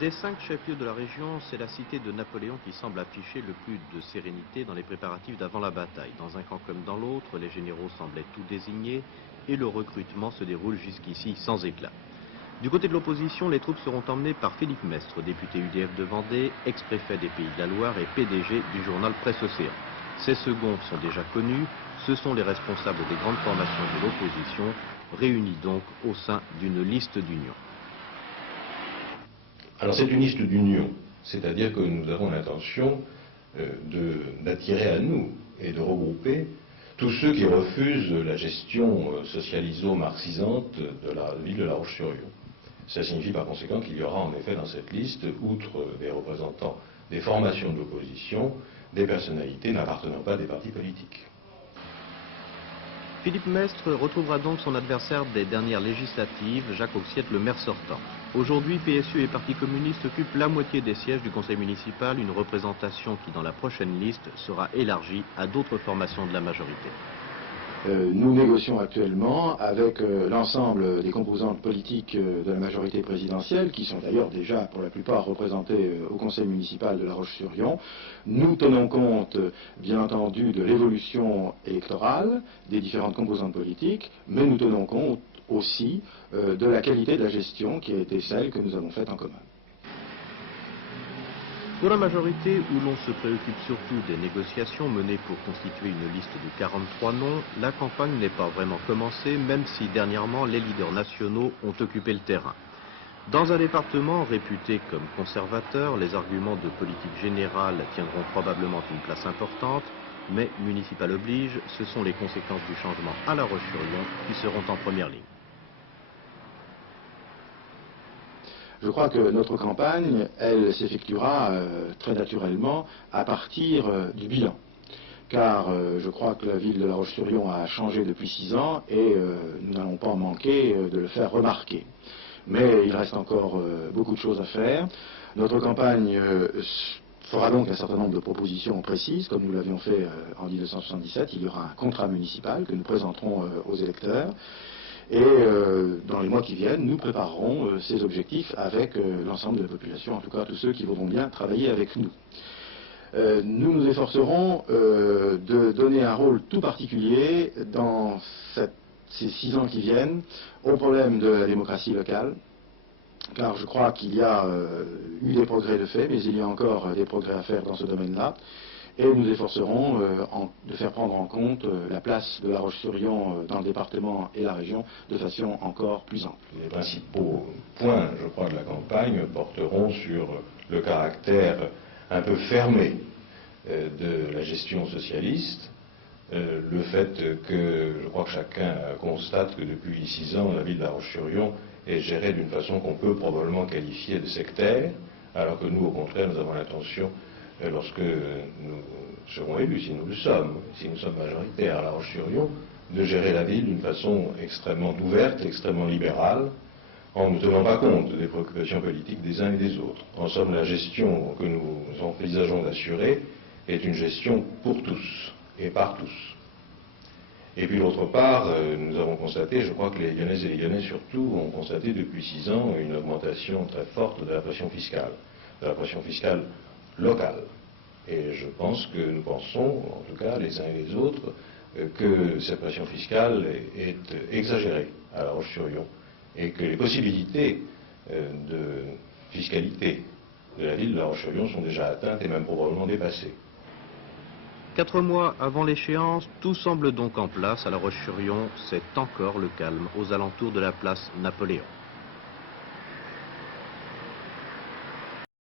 Des 5 chefs-lieux de la région, c'est la cité de Napoléon qui semble afficher le plus de sérénité dans les préparatifs d'avant la bataille. Dans un camp comme dans l'autre, les généraux semblaient tout désignés et le recrutement se déroule jusqu'ici sans éclat. Du côté de l'opposition, les troupes seront emmenées par Philippe Mestre, député UDF de Vendée, ex-préfet des Pays de la Loire et PDG du journal Presse Océan. Ces seconds sont déjà connus, ce sont les responsables des grandes formations de l'opposition, réunis donc au sein d'une liste d'union. Alors c'est une liste d'union, c'est-à-dire que nous avons l'intention d'attirer à nous et de regrouper tous ceux qui refusent la gestion socialiso-marxisante de la ville de La Roche-sur-Yon. Ça signifie par conséquent qu'il y aura en effet dans cette liste, outre des représentants des formations de l'opposition, des personnalités n'appartenant pas à des partis politiques. Philippe Mestre retrouvera donc son adversaire des dernières législatives, Jacques Auxiette, le maire sortant. Aujourd'hui, PSU et Parti communiste occupent la moitié des sièges du conseil municipal, une représentation qui, dans la prochaine liste, sera élargie à d'autres formations de la majorité. Nous négocions actuellement avec l'ensemble des composantes politiques de la majorité présidentielle, qui sont d'ailleurs déjà pour la plupart représentées au conseil municipal de La Roche-sur-Yon. Nous tenons compte, bien entendu, de l'évolution électorale des différentes composantes politiques, mais nous tenons compte aussi de la qualité de la gestion qui a été celle que nous avons faite en commun. Pour la majorité, où l'on se préoccupe surtout des négociations menées pour constituer une liste de 43 noms, la campagne n'est pas vraiment commencée, même si dernièrement les leaders nationaux ont occupé le terrain. Dans un département réputé comme conservateur, les arguments de politique générale tiendront probablement une place importante, mais municipal oblige, ce sont les conséquences du changement à La Roche-sur-Yon qui seront en première ligne. Je crois que notre campagne, elle s'effectuera très naturellement à partir du bilan. Car je crois que la ville de La Roche-sur-Yon a changé depuis 6 ans et nous n'allons pas manquer de le faire remarquer. Mais il reste encore beaucoup de choses à faire. Notre campagne fera donc un certain nombre de propositions précises, comme nous l'avions fait en 1977. Il y aura un contrat municipal que nous présenterons aux électeurs. Et dans les mois qui viennent, nous préparerons ces objectifs avec l'ensemble de la population, en tout cas tous ceux qui voudront bien travailler avec nous. Nous nous efforcerons de donner un rôle tout particulier dans ces 6 ans qui viennent au problème de la démocratie locale, car je crois qu'il y a eu des progrès de fait, mais il y a encore des progrès à faire dans ce domaine-là. Et nous efforcerons de faire prendre en compte la place de La Roche-sur-Yon dans le département et la région de façon encore plus ample. Les principaux points, je crois, de la campagne porteront sur le caractère un peu fermé de la gestion socialiste, le fait que, je crois que chacun constate que depuis 6 ans, la ville de La Roche-sur-Yon est gérée d'une façon qu'on peut probablement qualifier de sectaire, alors que nous, au contraire, nous avons l'intention, lorsque nous serons élus, si nous sommes majoritaires à La Roche-sur-Yon, de gérer la ville d'une façon extrêmement ouverte, extrêmement libérale, en ne tenant pas compte des préoccupations politiques des uns et des autres. En somme, la gestion que nous envisageons d'assurer est une gestion pour tous et par tous. Et puis d'autre part, nous avons constaté, je crois que les Lyonnaises et les Lyonnais surtout ont constaté depuis 6 ans une augmentation très forte de la pression fiscale locale. Et je pense que nous pensons, en tout cas les uns et les autres, que cette pression fiscale est exagérée à La Roche-sur-Yon et que les possibilités de fiscalité de la ville de La Roche-sur-Yon sont déjà atteintes et même probablement dépassées. 4 mois avant l'échéance, tout semble donc en place à La Roche-sur-Yon. C'est encore le calme aux alentours de la place Napoléon.